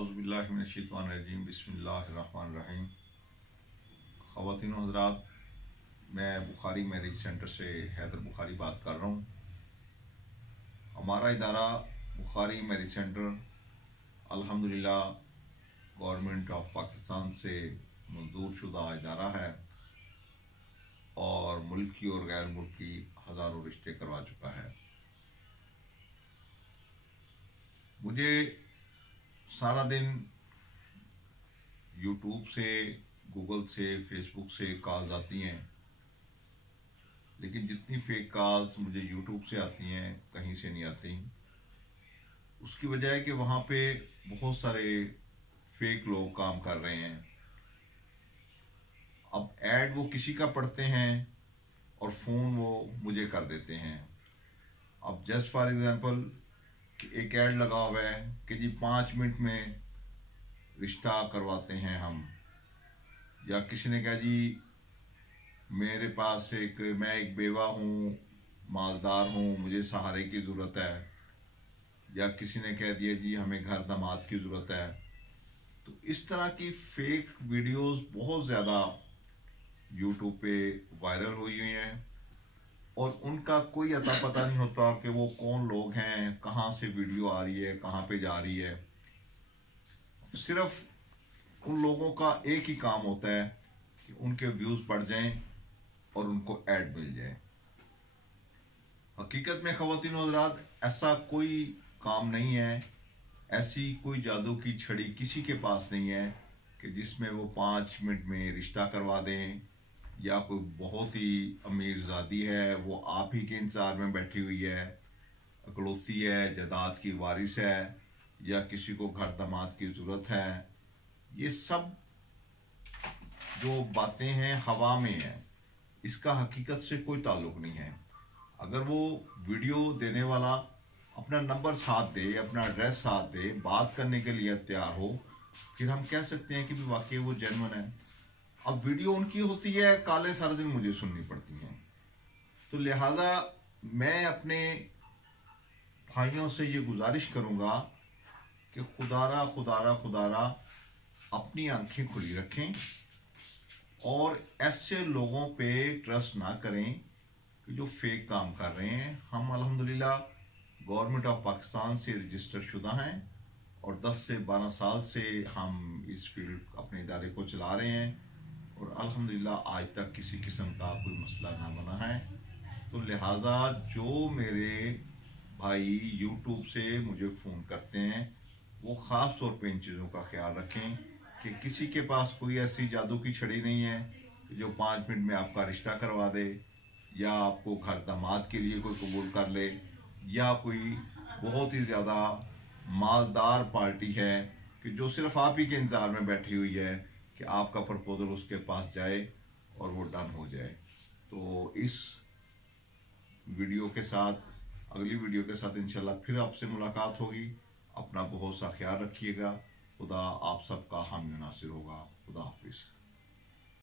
औज़ुबिल्लाहिमिनश्शैतानिर्रजीम बिस्मिल्लाहिर्रहमानिर्रहीम। ख़वातीन व हज़रात, मैं बुखारी मैरिज सेंटर से हैदर बुखारी बात कर रहा हूँ। हमारा इदारा बुखारी मैरिज सेंटर अल्हम्दुलिल्लाह गवर्नमेंट ऑफ पाकिस्तान से मंजूर शुदा इदारा है और मुल्की और गैर मुल्की हज़ारों रिश्ते करवा चुका है। मुझे सारा दिन यूट्यूब से, गूगल से, फेसबुक से कॉल्स आती हैं, लेकिन जितनी फेक कॉल्स मुझे यूट्यूब से आती हैं कहीं से नहीं आती। उसकी वजह है कि वहाँ पे बहुत सारे फेक लोग काम कर रहे हैं। अब ऐड वो किसी का पढ़ते हैं और फ़ोन वो मुझे कर देते हैं। अब जस्ट फॉर एग्जांपल एक ऐड लगा हुआ है कि जी 5 मिनट में रिश्ता करवाते हैं हम, या किसी ने कहा जी मेरे पास मैं एक बेवा हूँ, मालदार हूँ, मुझे सहारे की ज़रूरत है, या किसी ने कह दिया जी हमें घर दामाद की ज़रूरत है। तो इस तरह की फेक वीडियोस बहुत ज़्यादा यूट्यूब पे वायरल हुई हुई हैं और उनका कोई अता पता नहीं होता कि वो कौन लोग हैं, कहाँ से वीडियो आ रही है, कहाँ पे जा रही है। सिर्फ उन लोगों का एक ही काम होता है कि उनके व्यूज़ बढ़ जाएं और उनको ऐड मिल जाए। हकीकत में ख़वातीन व हज़रात ऐसा कोई काम नहीं है, ऐसी कोई जादू की छड़ी किसी के पास नहीं है कि जिसमें वो 5 मिनट में रिश्ता करवा दें, या कोई बहुत ही अमीर ज़ादी है वो आप ही के इंतज़ार में बैठी हुई है, अकलौती है, जायदाद की वारिस है, या किसी को घर दामाद की ज़रूरत है। ये सब जो बातें हैं हवा में है, इसका हकीकत से कोई ताल्लुक नहीं है। अगर वो वीडियो देने वाला अपना नंबर साथ दे, अपना एड्रेस साथ दे, बात करने के लिए तैयार हो, फिर हम कह सकते हैं कि भी वाकई वो जेन्युइन है। अब वीडियो उनकी होती है, काले सारे दिन मुझे सुननी पड़ती हैं। तो लिहाजा मैं अपने भाइयों से ये गुजारिश करूँगा कि खुदारा खुदारा खुदारा अपनी आंखें खुली रखें और ऐसे लोगों पे ट्रस्ट ना करें कि जो फेक काम कर रहे हैं। हम अल्हम्दुलिल्लाह गवर्नमेंट ऑफ पाकिस्तान से रजिस्टर शुदा हैं और 10 से 12 साल से हम इस फील्ड अपने इदारे को चला रहे हैं और अल्हम्दुलिल्लाह आज तक किसी किस्म का कोई मसला ना बना है। तो लिहाजा जो मेरे भाई यूट्यूब से मुझे फ़ोन करते हैं वो ख़ास तौर पे इन चीज़ों का ख्याल रखें कि किसी के पास कोई ऐसी जादू की छड़ी नहीं है जो 5 मिनट में आपका रिश्ता करवा दे, या आपको घर दामाद के लिए कोई कबूल कर ले, या कोई बहुत ही ज़्यादा मालदार पार्टी है कि जो सिर्फ आप ही के इंतज़ार में बैठी हुई है कि आपका प्रपोजल उसके पास जाए और वो डन हो जाए। तो इस वीडियो के साथ, अगली वीडियो के साथ इंशाल्लाह फिर आपसे मुलाकात होगी। अपना बहुत सा ख्याल रखिएगा। खुदा आप सबका हामी नासिर होगा। खुदा हाफिज़।